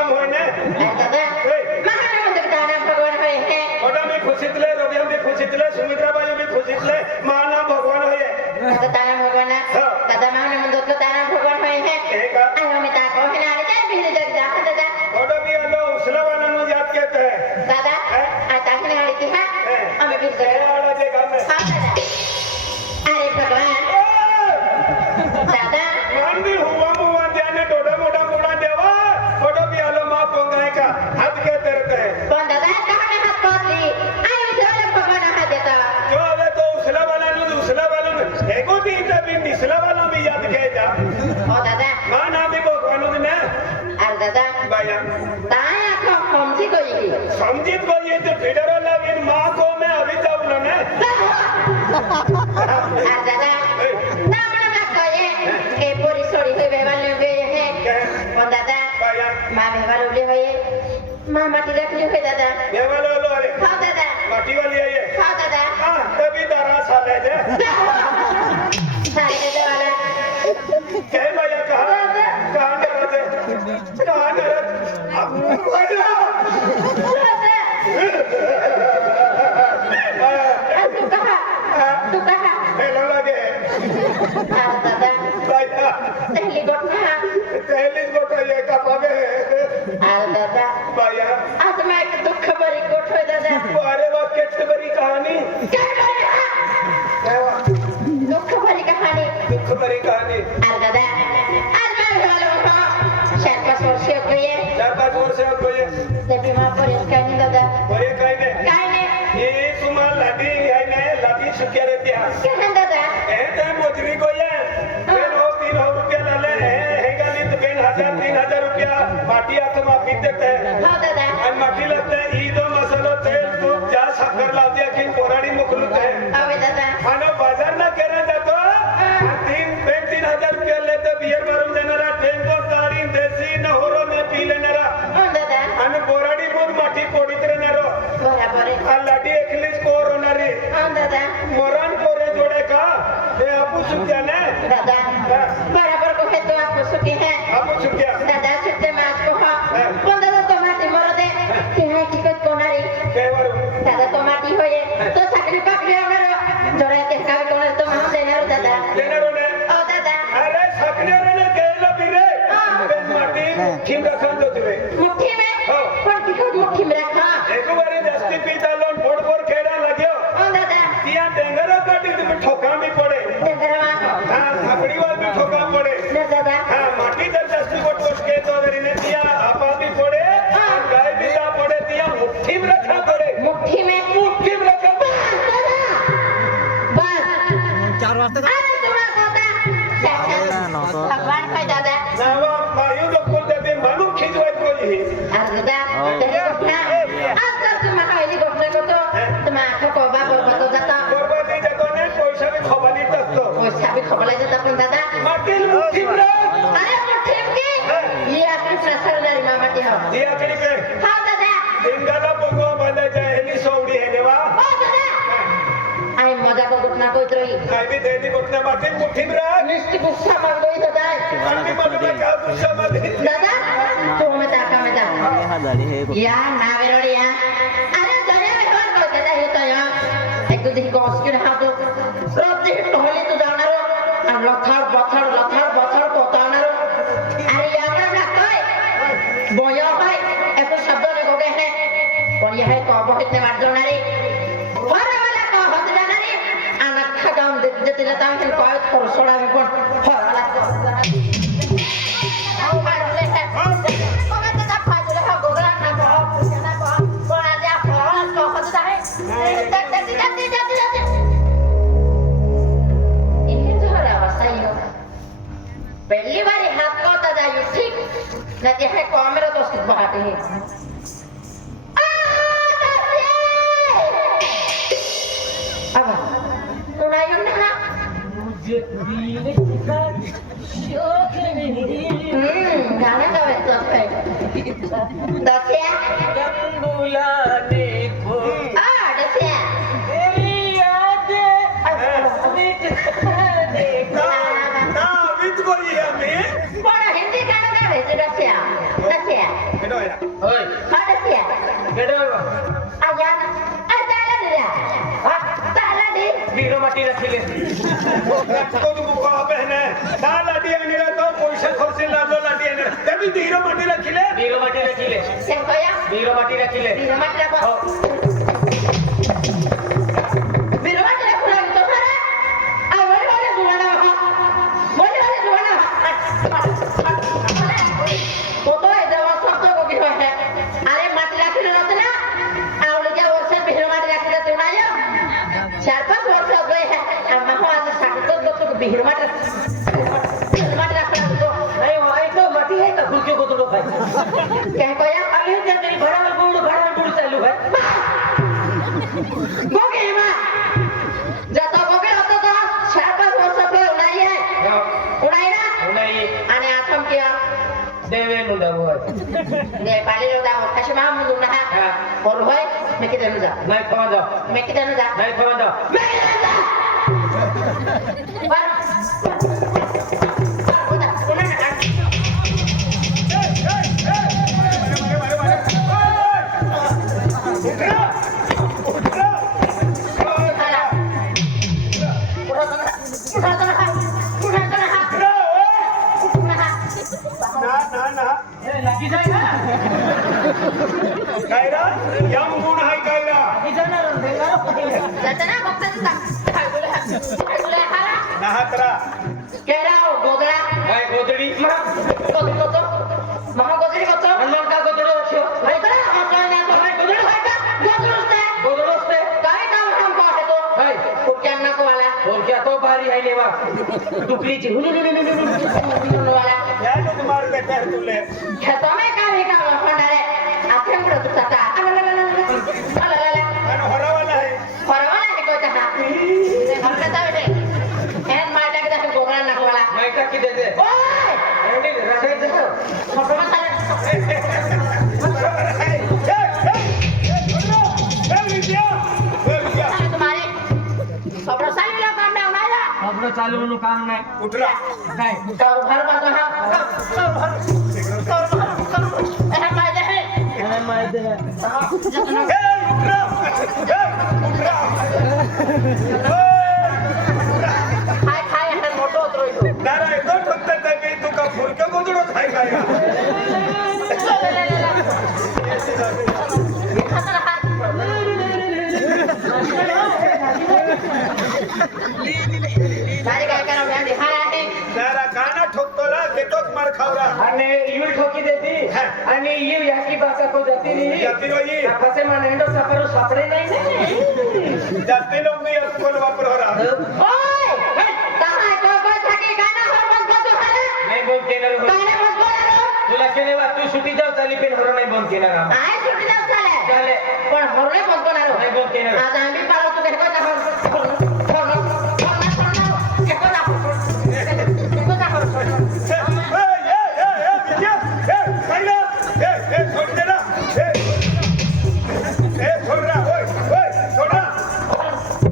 काम होय ना दादा महाराज मंदिर दाना भगवान होय है ओटा मी खुशीतले रविया मी खुशीतले सुमित्राबाई मी खुशीतले माना भगवान होय दादा दाना भगवान दादा महाराज मंदिर दाना भगवान होय है आयो मी ता को है आले काय बिल जग जा दादा ओटा मी आलो उसलावाना नु याद कहते हैं दादा आता है आले की हां हमें बिल जग आला जे काम है हां दादा अरे भगवान दादा मान भी हुआ मुआ जाने डोडा मोडा मोडा देवा ओटा भी आलो मां पोंगाय का हाथ कहते रहते हैं पण दादा कहां में हाथ पकड़ी आयो जरा भगवान हाथ देता जो आवे तो उसलावाना नु एगो दी तभी उसलावाना भी याद कह जा ओ दादा मां ना भी भगवान ने अरे दादा बाया ताया को समझी कोई समझित को ये तो फिडरो लगे मां को मैं अभी जाऊं ना अरे दादा ना बना कोई ए पूरी सोरी हुई बेवाल हुई है ओ दादा बाया मां बेवाल उड़े हुई मां माटी रखली हुई दादा बेवाल लो अरे हां दादा माटी वाली है ये हां दादा हां तभी तारा साले जे सारे दादा वाला क्या बाया कहां अब तू कहा हेलो लगे दादा बाया पहली गोठना पहली गोटा ये का पावे दादा बाया आज मैं एक दुख भरी गोठ है दादा अरे वाह कितनी बड़ी कहानी दुख भरी कहानी दुख भरी कहानी अरे दादा आज मैं वालों को 4-5 वर्ष हो गए 4-5 वर्ष हो गए तभी मां पर इसका नहीं दादा और ये कहने ये तुम्हारा लादी है ना लादी सुखिया रहती है क्या है दादा ए तो मोजरी को ये बेन हो 300 रुपया ले ले है गाली तो बेन 1000-3000 रुपया माटी हाथ में पी देते हैं हां दादा और माटी लगते हैं ईदो मसाला तेल तो जा शक्कर लाती है कि कोराड़ी मुखलुत है अबे दादा खाना बाजार ना कहना जातो 3,000 रुपया लेते बियर मारून देणारा टेंको गाडी देसी नहोरो ने पी लेणारा हां दादा आणि बोराडी बोर माटी पोडीत रहणारो बराबर है आ लाडी एकलीच कोर होणारी हां दादा मरण कोरे जोडे का हे आपू सुक्या ने दादा बराबर को है तो आपको सुखी है आपू सुक्या दादा सुखते में आज को हां पंद्रह तो माटी मरो दे कि है कि कुछ कोनारी केवरू दादा तो माटी होए तो सकरी पकड़े होणार जोरा ते काय कोणार तो मां देणार दादा देणारो ने ओ दादा अरे सकने ने केला पिरे बेन माटी खिम रखन दो तुवे मुट्ठी में पण की मुट्ठी में रखा एक बारी दस्ती पीता लोन फोड़ फोड़ खेड़ा लाग्यो ओ दादा तिया डेंगरो काटी तुम्हें ठोका भी पड़े देगरवा हां थापड़ी वाल भी ठोका पड़े दादा हां माटी दर दस्ती वट वट के तो अगर इन्हें तिया आपा भी पड़े और गाय भी ना पड़े तिया मुट्ठी में रखा पड़े मुट्ठी में रखा बस 4 वाजता अरे तुम्हारा दादा भगवान कोई दादा नावा मायू लोग बोलते थे मालूम खिजवाई कोई ही अरे दादा आज तक तुम हाईली घटना को तो तुम आंखों को बाबा बतो जाता बर्बादी जतो ने पैसा भी खवाली तक तो पैसा भी खबला जाता पण दादा माटी मुट्ठी में अरे मुट्ठी की ये आपकी ससुराली मामाटी हो दिया करी पे हां दादा इंगाला पोगो बांधा जाए नी सौड़ी है देवा ओ दादा आई मजा को घटना कोई रही आई भी देनी घटना माटी मुट्ठी में रख निष्ठ गुस्सा मार गई दादा माटी मालूम है क्या गुस्सा मार दादा तो में ता हा झाली हे या नावेरोडी या अरे जरे और को दादा हे तो या एक दो दिन को उसके हाथ प्रति ढोली तो जाणार आणि लथाड बथाड को ताणार अरे या ना काय बोया भाई ऐसे शब्द ने को गए हैं और यह है को बहुत ने मार जाणारी वाला को होत जाणारी अनखा गाम देते लता है को और सोडा में पण हराला को पहली बार हाथ को दादा यू ठीक न ते है कैमरा तो सिर्फ बात है अब उनायु ना मुझे दिल का शौक नहीं गाना गावे तो है दसिया गंगुलाने को दसिया तेरी याद ना विद को ये हमें बड़ा हिंदी गाना गावे दसिया माटी रखिले तो तू को बहने दा लाडी आणला तो पैसे खर्च लागलो लाडी आणला तभी धीरो माटी रखिले बीरो माटी रखिले Sen kaya? बीरो माटी रखिले Biro mati na हो ko. Biro mati na ko lang ito para. Ah, wala duwana ha. Wala duwana. Toto ida wasap to ko biro hai. Are mati rakhi na na. Aule kya वर्ष biro mati rakhi na tu na ya. 4-5 वर्ष हो गए हैं. हम हो आज साथ तो biro mati rakhi na to. नहीं भाई तो माटी है तो खुद को तो भाई Kaya kaya अरे जब तेरी भड़ा में बुड़ चालू है Goge ma. Jatuh goge atau tu 4-5 वर्ष पे उड़ाई है. उड़ाई ना? नहीं Ane atom kia. देवे नुंदा वो है Ne pali lo dah. Kasih maham mundur nah. हाँ Kalau hoy, meki dah nuja. नहीं खवा दो Meki dah nuja. नहीं खवा दो Meki dah nuja. Bar. Udah, udah nak. Salah. Udah sana. Udah sana. Udah sana. ना ना ना लगी जाए ना कायरा यम गुण हाय कायरा लगी जाए ना Jatana bakta nuja. Boleh hara. ना हतरा Kera godra. भाई गोदड़ी Kotor kotor. Maha godri kotor. अंदर का गोदड़ो रखियो Baik kan? Apa yang aku baik godri baik kan? Godri ustaz. गोदड़ो से Kami tahu ham kau itu. भाई Kukian nak wala. और क्या तो बारी है लेवा टुकड़ी ची Minum wala. या तो तुम्हारे बेटा है तुले Kata me kami kau pandare. Apa yang perlu tu tata? Alalala. अन हरा वाला है Orang mana ni kau tahu? Kamu tahu deh. Hand mata kita tu godra nak wala. मैं का की दे दे Oi. एंडी रखे दे Apa masalah? तुम्हारे खबर साली ला काम में आना है अपना चालू नु काम नहीं उठला नहीं तो घर पर कहां ए मायदे है अरे मायदे है जतनो खाय खाय है मोटो तो इतो नारा तो ठोकता था कि तू का फूल के गोदड़ो खाई खाएगा खतरा हाथ सारी काय करा मैं दिखा रहा है नारा गाना ठोकतो ला देतो मार खावरा आणि यू ठोकी देती आणि यू याकी बाका को जाती नहीं जाती रही फसे मानेंडो सफर सापडे नाही जाते लोग मी अस्कोल वापर हो रहा ओए कहां कोई थाकी गाना हर बंद कर दो खाना नाही बोल केणार हो गाना बंद कर तुला केले वा तू सुटी जाऊ चाली पेन हरो नाही बोल केणार आय सुटी जाऊ चाले चाले पण हरले बंद करणार नाही बोल केणार आज आम्ही पालो तू देखो छोड़ देना छोड़ रहा ओए छोड़ रहा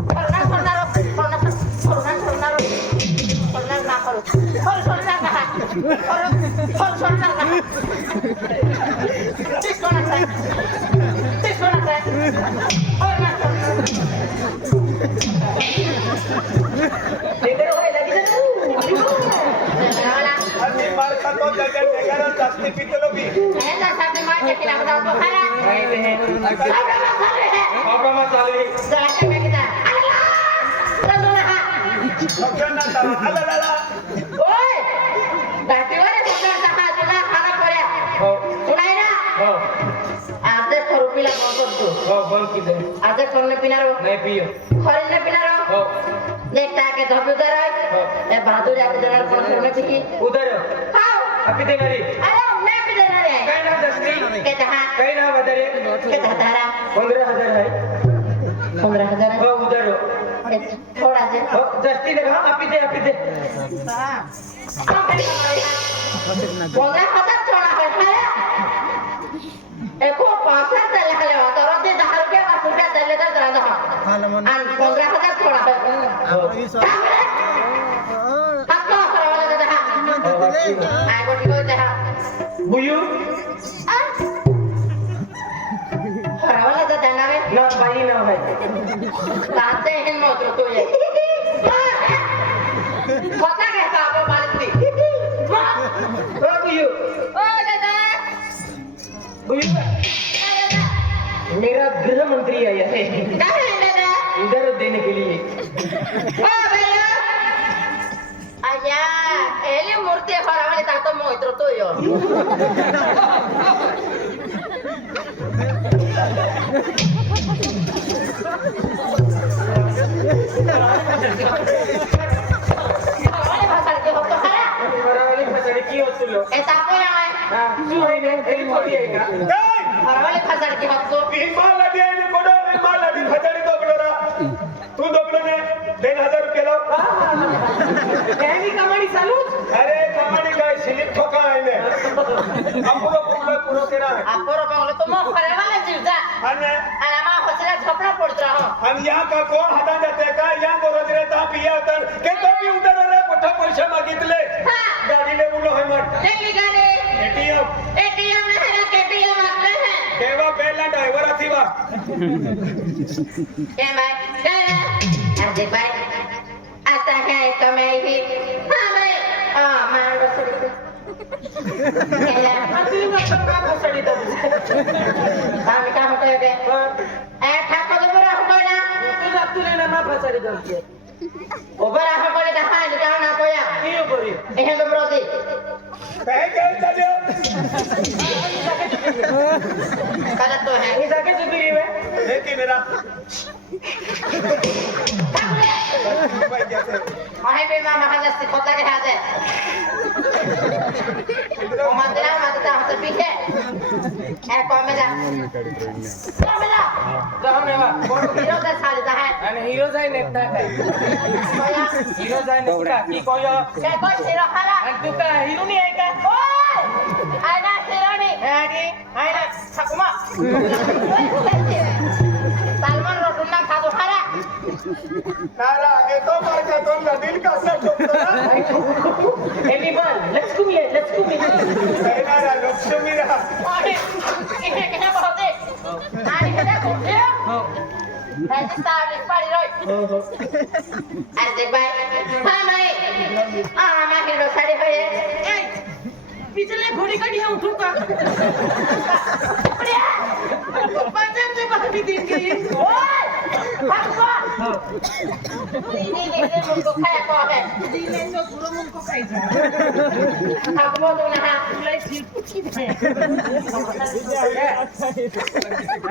अभी मार का तो जगह जास्ती पीते लोग भी नाही ते बाबा मत चालली ना था अला हो हो आधे खरुपीला करतो हो बोल की दे आधे करने पिनारो नाही पियो खरीने पिनारो हो देखता के धबुदर है ए बहादुर जाके जरा फोन करने की उधर हां अपी दे मारी अरे मैं भी देना रे काय ना दसती के तहा काय ना बदरे के धारा 15000 है 15000 हो उधर थोड़ा से हो दसती लगा अपी दे 15000 थोड़ा है एको 65 चले हले तो रोते 10 रुपया का रुपया चले तो जरा दो और 15000 थोड़ा है आपको करवाला दे हा आई को ठीक होता है बुयू करवाला दे देना रे ना बाई ना है काते हैं मोत्र तो ये लिए आया है कहाँ है दादा इधर देने के लिए ओ भैया आया एली मूर्ति हरावले तातो मोइत्रो तो यो हरावले भाषा के हो तो हरा वाली फसड़ी की होत लो ए ताको ना हां तू है ने एली थोड़ी है का हरावले भाषा के हो तो विमालाडी आणि कोडा विमालाडी भजाडी दोबलोरा तू दोबलो ने 2000 रुपये लाव एली कमानी चालू अरे कमानी काय सिलिप ठोका आहे ने अपुरो पुरो केना है अपुरो बंगलो तो मो हरावले जीवजा आणि मा हसरा झोपड़ा पड़त रहो आणि यहाँ का कोण हाता जाते का यहाँ को रोज रहता पिया तर के तो भी उधर रे मोठा पैसे मागितले गाडी ले बोलो है मत देखली गाडी एटीएम एटीएम नाही ना केटीएम आपले है केवा पहिला ड्रायव्हर अथिवा के भाई अरे भाई आता है कमाई ही हां भाई मान रसड़ी तू मत का फसड़ी तो हम का होते है ए ठाको तो बरा हो ना तू बात तू लेना ना फसड़ी दो के ओबरा हो पड़े कहां जाओ ना कोया की बोली ए तो ब्रोदी कहे चले गलत तो है ये जाके जुबीरी में लेकिन मेरा माहे पे मामा हजस खोता के हाजे ओ मंदिरा माता हाथ पीछे ए कमेला जाओ ने वा हीरो का साले दा है आणि हीरो जाय नेता काय कोया हीरो जाय नेता की कोयो काय कोण हीरो हरा आणि तू का हीरो नाही आहे का ओय आयना हीरो नी आडी आयना ठाकुमा सलमान रोटुना खादो हरा नारा येतो मार्का तो नदील कसा ठोकतो ना एली बल लेट्स कमी नारा लक्ष्मी रा ओय इथे केना बहते आणि केना कोठे हो ऐसे साले पड़ी रोई अरे देख भाई हां भाई मैं हीरो साड़ी होए पिछले घोड़ी का नहीं उठू का पंचम से बाहर भी दिन गई ओए ठाकुमा दीदी देखले मुझको खाया को है दिले जो पूरा मन को खाई जा ठाकुमा तो ना लाइक ठीक की है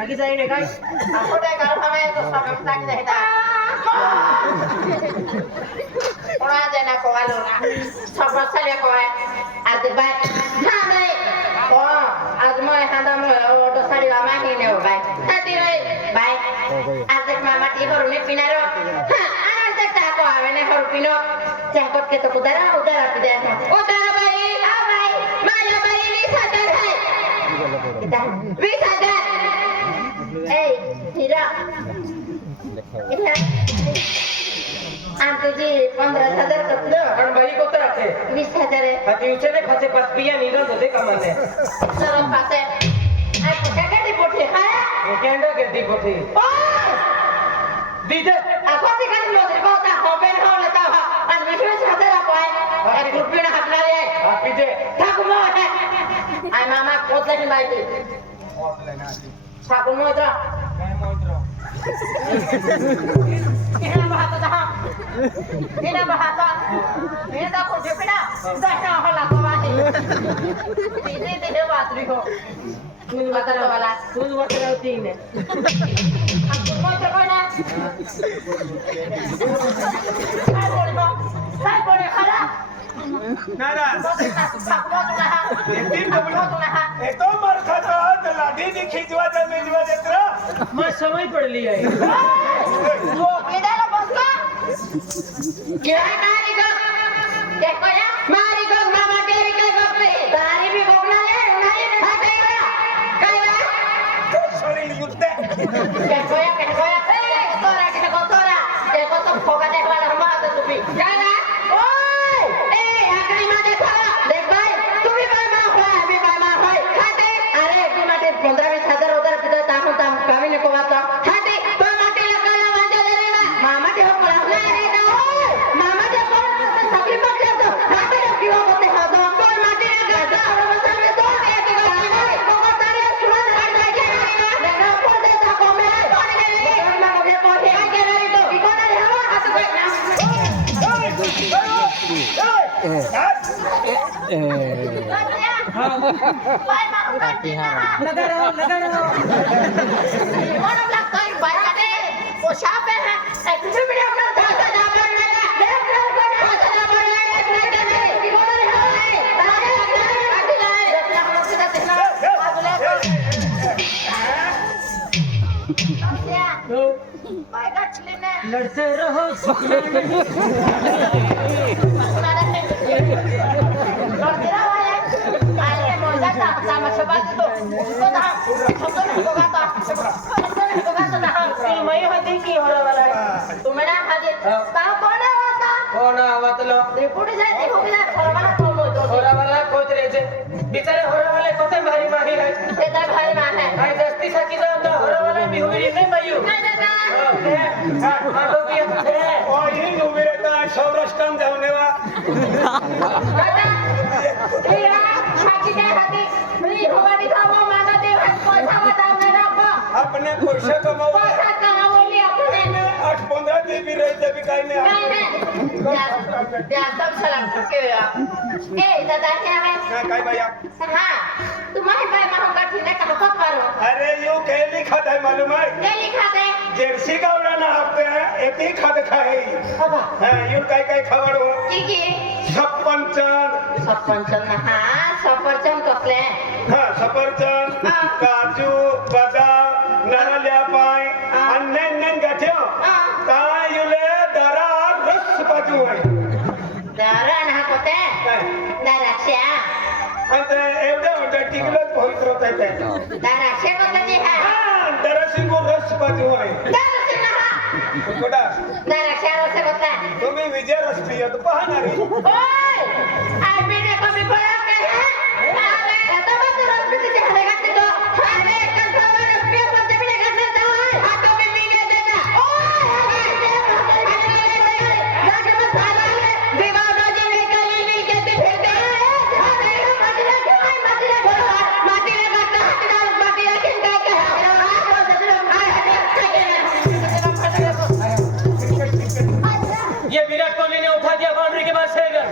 आगे जाइए गाइस आपको दे घर हमें तो सब तक रहता ओरा देना को वालो ना सब साले को है आज भाई हां भाई ओ आज मैं हादा मैं ओ तो साड़ी मा ही ने हो भाई हाथी रे भाई आज मामा टी करू ने पिनारो हां आनंद तक को आवे ने करू पिनो चाहत के तो उधर पिदे उधर भाई हां भाई माया भाई नी सादर है kita 20,000 eh tidak iya आमचे जी 15,000 कपलो आणि बाई को तर रखे 20,000 है हाती उचले खाचे पास पिया नीरो दे कमाने सर पासे आई पटाके दी पोठी खाया केंडो के दी पोथी दीदे आपको दिखा दी लोग को ता होबे हो लेता हो आज 20,000 आपको है एक रुपया ना हाथ ले आपी दे ठाकुर मो है आई मामा कोतले की बाई ठाकुर मो इधर Ini bahasa dah. Ini bahasa. Ini dah kau jepit dah. Dah nak hal apa lagi? Ini dia baat liho. तू बता वाला तू बता होती ने Aku mau cakap nak. Saya boleh kalah. नारा Aku mau tu nak. Aku mau tu nak. येतो मार्का तो लादी नी खिजवा दे मिजवा देत्रा मैं समय पड़ लिया है वो पेड़ा लो बस का. क्या नारी को? देखो या मारी को मामा तेरी का गोपी. तारी भी गोपना है. नारी ने हाथ आया. काया. सॉरी युद्ध देखो या. देखो तो फोका देखवा हम आते तू भी. जाना. ओए! ए आखिरी में देखो. देख भाई तू भी मामा हो अभी मामा हो. खाते. अरे तू माटे 15,000 उधर पिता ताहू ताम कभी ने को बात. खाते. तो माटे लगाना वांदे दे रे. मामा के हो पड़ा नहीं ना. मामा के को तकलीफ मत कर दो. खाते क्यों होते हो तो कोई माटे लगा दो. और बस में तो एक बात नहीं. को तारे सुना कर दे के ना. देखो को दे ता को मैं. बाय मारून काढते ना. लगा रहो म्हणून लागतोय बायकाने पोशाख आहे एक मिनिट आपला दादा दादा लड़ते रहो कौन आवतलो होरा वाला खोज रहे थे बिचारे होरा वाले कोते भारी माही है आई जस्ती सकी जाओ तो होरा वाले भी हुई नहीं भाईयो हां तो भी है ही उभे रहता सौराष्ट्रात जाऊन येवा अपने पैसे कमाओ 8-15 दिन भी रहते भी काही नाही काय भैया अरे यू कैली खाता है मालूम है जर्सी गावड़ा ना आपते हैं एती खाते खाए हां यू काय खबर हो हां सफरचंद काजू बदाम नारळ्या पाय अन्य गाठ्यो तायुले दरा रस बाजू आहे आता एवढं होतं टिकलंच पवित्र होत आहे दराशिंगो रस बाजू आहे कुठा तुम्ही विजय रस पिय तो पाहणारी ये विराट कोहली ने उठा दिया बाउंड्री के बाद छह रन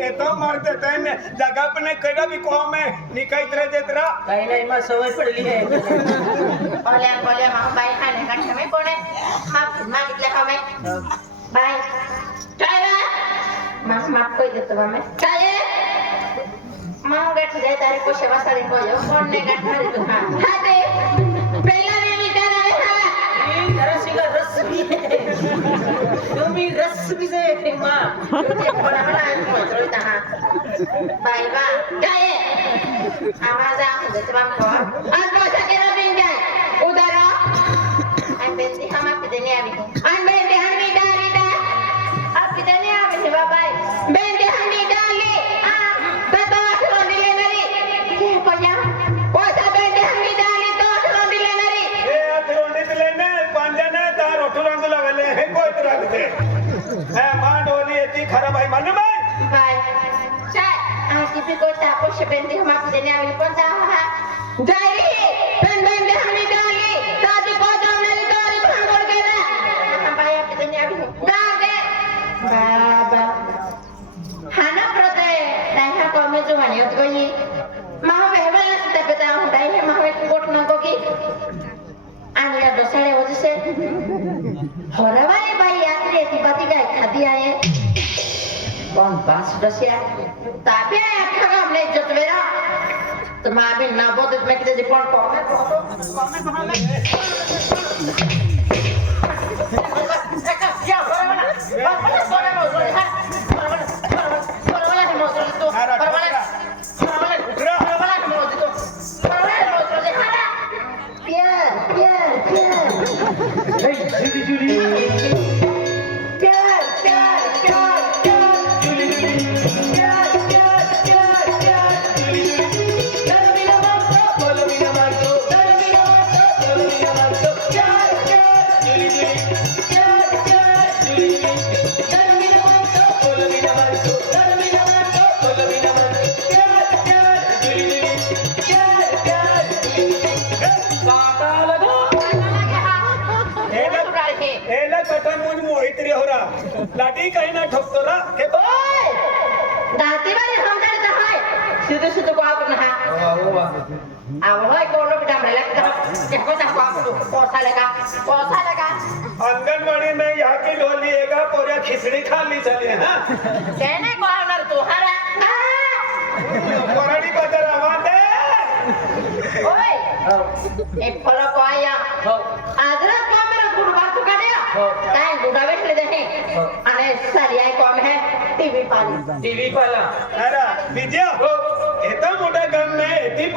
येतो मारते त्याने जगा पण कदा भी कॉम है निकायत रह देत रहा काही नाही मग सवय पडली आहे माफ कोई देतो मामे काय मां गठ दे तारी को सेवा सारी को यो कोण ने गठ मारी तू हां दे पहिला ने विचार आले हा ये रसिका रस भी है तुम्ही रस भी से मां तुझे बडा बडा मोत्र हा बाई बा काय आवाज आ देतो माम को आज बसा के रबिन जाय उदारा आई बेंदी हम आप देने आवी अन बेंदी हम नी डाली दा आप कितने आवे से बाबा बेंदी हम नी डाली तो तो आठरो दिले नरी के पया कोसा बेंदी हम नी डाली तो आठरो दिले नरी ए अतरोंडीत लेने पांजाने तार ओठुरंग लावले हे कोई तरह दे है मां डोली येती खराब आहे मालूम आहे बाय चाय आज की को तापो से बेंदी हम आप देने आवी पण ता हा डायरी पेन बेंदी हम नी डाली दादी को जावनारी दारी भांगोड गेला बाय आप देने आवी दादे बाबा हाना प्रते दाहा कमे जुवानी होत गई माह बेहवाला सुद्धा बेटा हुंडाई हे माहवे कोट नको की आणि या डोसाळे वजसे हरवाई बाई यात्री ती बाती काय खाती आहे कोण पास डसिया ताबे अख्खा गामने जतवेरा तो माबी ना बोदत में किती पण कमे Follow me, लाठी काही ना ठोकतो ना हे बघ. ओय दाती बारी समजायचं हाय सिधे सिधे को आप ना आवय को लोग डामरे लगता देखो ना को आप पैसा लगा अंगनवाड़ी में यहाँ की ढोली एगा पूरा खिचड़ी खाली चली है हाँ? कहने को आवणार तू हरा मराठी बाजार आवाज है ओय एक फळ को आया आजरा को मेरा गुडवा तू काढ्या काय गुडा वेटले देही आणि साली आहे कॉम है टीव्ही पाली टीव्ही पाला अरे विजय इतना मोठा गम में इतनी